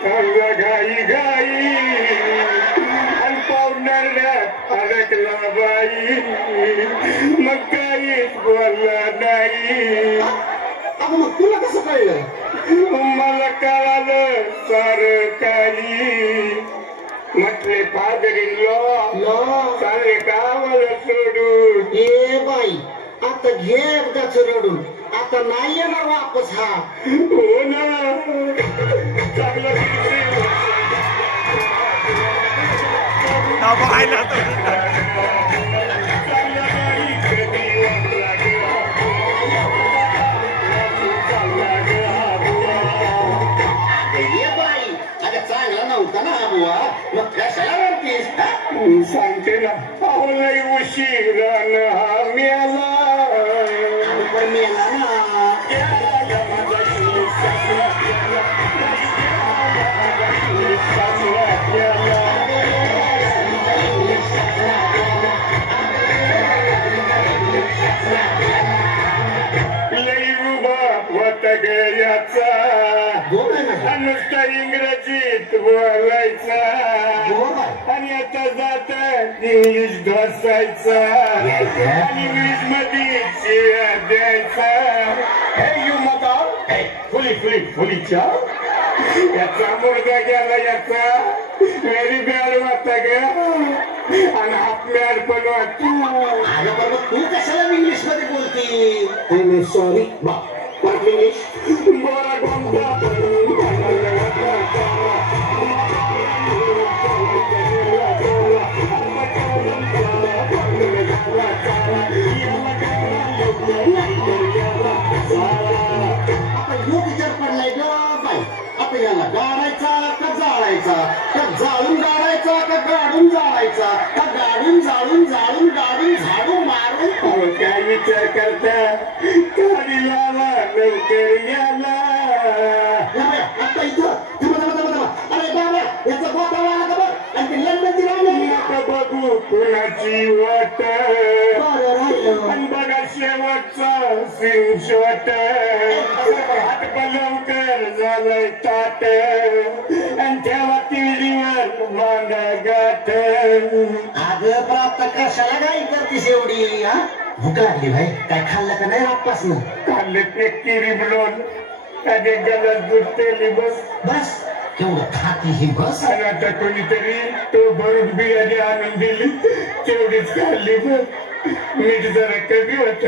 घाई घाई आणि पाहुण्याला अडकला बाई मग काहीच बोलला नाही. मग तुला कसं कळलं? मला कळालं सारं काही. म्हटले फादरीला चाले गावाला सोडून. ए बाई आता घे एकदाच रडून, आता नाही येणार वापस हा. हो ना चांगलं चांगला नव्हता ना हा बुवा, मग कशाला रडतीस? सांगते ना अहो लई उशीरान हा मेला. पण मेला ना. लई उभा होता गयाचा नुसता इंग्रजीत बोलायचा आणि आता जात इंग्लिश ढोसायचा आणि इंग्लिश मध्ये शिव्या द्यायचा. हे यू मता फुली फुली फुलीच्या याचा मुर्गा गेला याचा व्हेरी बॅड वाटता ग आणि हाफ मॅड पण वाटतो. तू कशाला इंग्लिश मध्ये बोलती? सॉरी इंग्लिश बरा कोणता आता याला गाडायचा का जाळायचा, का जाळून गाडायचा का गाडून जाळायचा, का गाडून जाळून जाळून गाडून झाडून मारून. काय विचार करता गाडी लावा लवकर याला. आता इथं अरे बाबा याचा गोटा वाला का बघ आणि ते लग्नाची राणी नका बघू कुणाची वाट आणि बघा शेवटचा सिंशॉट. हात लवकर झालंय ताट आणि ठेवा तिळीवर मांडा गाठ. अगं पण आता कशाला काय करतीस एवढी? हा भूक लागली भाई, काय खाल्लं का नाही रातपासनं? खाल्ले ते किरी ब्लोन आणि गलास दूध पेली बस बस केवढं खाती ही बस. आणि आता कोणीतरी तो भरून बिर्याणी आणून दिली तेवढीच खाल्ली बस. मीठ जरा कमी होत.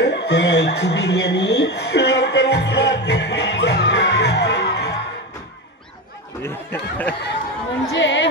बिर्याणी लवकर उठला म्हणजे